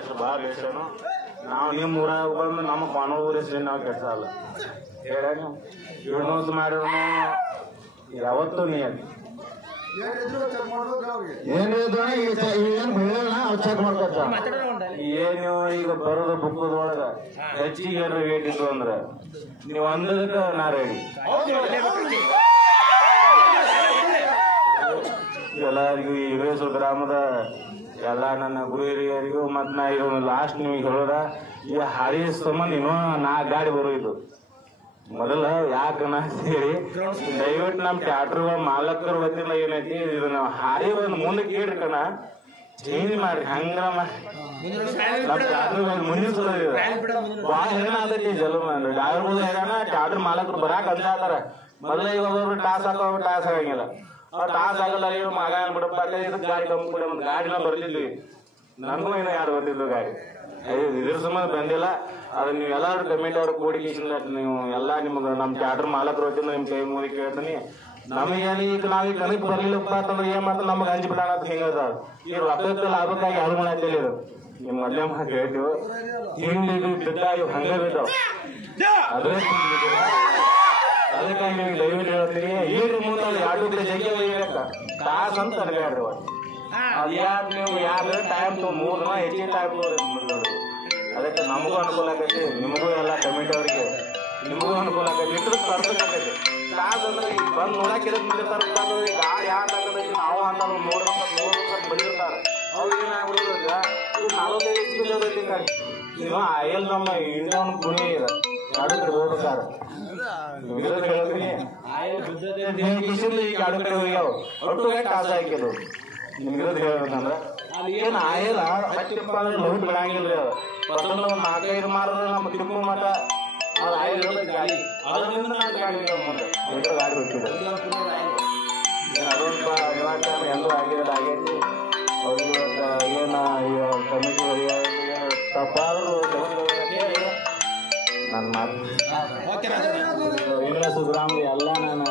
ಹೆಸರು ಭಾಳ ಹೆಸರೇನು ನಾವು ನಿಮ್ಮ ಊರಾಗ ಬಂದು ನಮ್ಮ ಕಾನೂನು ಊರ ಹೆಸರು ನಾವು ಕೆಲಸ ಅಲ್ಲ ಹೇಳ ಯೂಸ್ ಮಾಡಿದ್ರು ಯಾವತ್ತೂ ನೀ ಅದು ಏನಿದ್ರು ಚೆಕ್ ಮಾಡ್ಕೊತ ಏನು ಈಗ ಬರೋದು ಬುಕ್ಕದೊಳಗ ಹೆಚ್ಚಿಗೆ ರೇಟ್ ಇತ್ತು ಅಂದ್ರೆ ನೀವು ಅಂದದಕ್ಕೆ ನಾ ರೆಡಿ ಎಲ್ಲರಿಗೂ ಈ ಹಿರೇಶ್ವರ ಗ್ರಾಮದ ಎಲ್ಲ ನನ್ನ ಗುರು ಹಿರಿಯರಿಗೂ ಮತ್ತು ನಾ ಇದು ಲಾಸ್ಟ್ ನಿಮಗೆ ಹೇಳೋದ ಈ ಹಾರಿ ಸಂಬಂಧ ಇನ್ನೂ 4 ಗಾಡಿ ಬರೋದು ಮೊದಲ ಯಾಕನ ಹೇಳಿ ದಯವಿಟ್ಟು ನಮ್ಮ ಥಿಯೇಟರ್ ಮಾಲಕರ ವತಿಯಿಂದ ಏನೈತಿ ಇದನ್ನ ಹಾರಿ ಒಂದು ಮುಂದಕ್ಕೆ ಇಡ್ಕಣ ಚೇಂಜ್ ಮಾಡ್ರಿ ಹಂಗ ನಮ್ಮ ಥಿಯೇಟರ್ ಮುಂದಿನ ಸಲ ಭಾಳ ಹೆರಣ ಆದೈತಿ ಜಲಮ ಡ್ರೈವರ್ ಹೆರಣ ಥಿಯೇಟರ್ ಮಾಲಕರು ಬರಾಕ್ ಅಂತಾರ ಮೊದಲ ಇವಾಗ ಟಾಸ್ ಹಾಕೋ ಟಾಸ್ ಆಗಂಗಿಲ್ಲ ಟಾಸ್ ಆಗಲ್ಲ ಇವ್ ಮಗ ಬಿಡಪ್ಪ ಇದಕ್ಕೆ ಗಾಡಿ ಕಂಪ್ನಿ ಒಂದು ಗಾಡಿನ ಬರ್ತಿದ್ವಿ ನನಗೂ ಏನೋ ಯಾರು ಬರ್ತಿದ್ವು ಗಾಡಿ ಇದ್ರ ಸಂಬಂಧ ಬಂದಿಲ್ಲ ಅದು ನೀವು ಎಲ್ಲರೂ ಕಮಿಟಿ ಅವ್ರ ಕೂಡಿಕೇಶನ್ ನೀವು ಎಲ್ಲ ನಿಮ್ಗೆ ನಮ್ಮ ಥಿಯೇಟರ್ ಮಾಲಕರು ವತಿಯಿಂದ ನಿಮ್ಮ ಕೈ ಮುಗಿ ಕೇಳ್ತೀನಿ ನಮಗೇನು ಈಗ ನಾವೀಗ ಕನಕ್ ಬರ್ಲಿಲ್ಲಪ್ಪ ಅಂತಂದ್ರೆ ಏನ್ ಮಾಡ್ತಾರೆ ನಮ್ಗೆ ಹಂಚ್ಬಿಡೋಣ ಅಂತ ಹಿಂಗದ ಈ ರೊಕ್ಕಕ್ಕೆ ಲಾಭಕ್ಕಾಗಿ ಯಾರು ಮಾಡತ್ತಿಲ್ಲ ಇದು ನಿಮ್ಮ ಮೊದಲೇ ಮಾತು ಹೇಳ್ತೀವಿ ಹಿಂಡಿ ಬಿದ್ದ ಇವು ಹಂಗೆ ಬಿದ್ದಾವ ಅದಕ್ಕಾಗಿ ನಿಮ್ಗೆ ದಯವಿಟ್ಟು ಹೇಳ್ತೀನಿ ಈಗ ಮುಂದೆ 2 ಜಗ್ಗೆ ಒಯ್ಯಬೇಕ ತಾಸ್ ಅಂತ ಅನ್ಬೇಡ್ರಿ ಅದು ಯಾರು ನೀವು ಯಾರು ಟೈಮ್ 3 ದಿನ ಹೆಚ್ಚಿಗೆ ಟೈಮ್ ನೋಡಿ ಅದಕ್ಕೆ ನಮಗೂ ಅನುಕೂಲ ಆಗೈತಿ ನಿಮಗೂ ಎಲ್ಲ ಕಮಿಟಿ ಅವ್ರಿಗೆ ನಿಮಗೂ ಅನುಕೂಲ ಆಗೈತಿ ಇಟ್ಟು ತರ್ಬೇಕಾಗೈತಿ ತಾಸ್ ಅಂದ್ರೆ ಈಗ ಬಂದು ನೋಡಕ್ಕೆ ಮುಂದೆ ತರ್ಬೇಕಾದ್ರೆ ಗಾಡಿ ಯಾಕೆ ಆಗತೈತಿ ನಾವು ಅಂತ 100 ಬಂದಿರ್ತಾರೆ ಅವ್ರಿಗೆ ಏನಾಗ್ಬಿಡೋದ್ರಿಂದ 45 ಗಾಡಿ ನೀವು ಆಯಲ್ ನಮ್ಮ ಇಂಡಿಯನ್ ಗುಣಿ ಇದೆ 2 ಕಡೆ ಹೋಗ್ಬೇಕಾರೆ ಹೇಳ್ತೀನಿ ಆಯಲ್ ಬಿದ್ದತೆ ಈಗ 2 ಕಡೆ ಹೋಗ್ಯಾವ ಒಟ್ಟು ಟಾಸ್ ಹಾಕಿದ್ರು ನಿಮ್ಗಿರೋದು ಹೇಳ್ಬೇಕಂದ್ರೆ ಅಲ್ಲಿ ಏನು ಆಯಲ್ಲ ಹಚ್ಚಿಪ್ಪ ಅಂದ್ರೆ ಲೌಟ್ ಬಿಡಂಗಿಲ್ರಿ ಅದು ಪ್ರಥಮ ಒಂದು 4-5 ಮಾರಿದ್ರೆ ನಮ್ಮ ತಿರುಮು ಮಠ ಅದು ಆಯಲ್ ಗಾಡಿ ಅದರಿಂದ 4 ಗಾಡಿ ಗಾಡಿ ಹೋಗ್ತಿದೆ ಅದೊಂದು ನಿವಾರಣೆ ಎಲ್ಲೂ ಆಗಿರೋದು ಆಗೈತಿ ಅವ್ರಿಗೆ ಏನು ಕಮಿಟಿ ತಪ್ಪಾದ್ರು ನನ್ನ ಮಾತು ವೀರೇಶ್ವರ ಗ್ರಾಮ ಎಲ್ಲ ನಾನು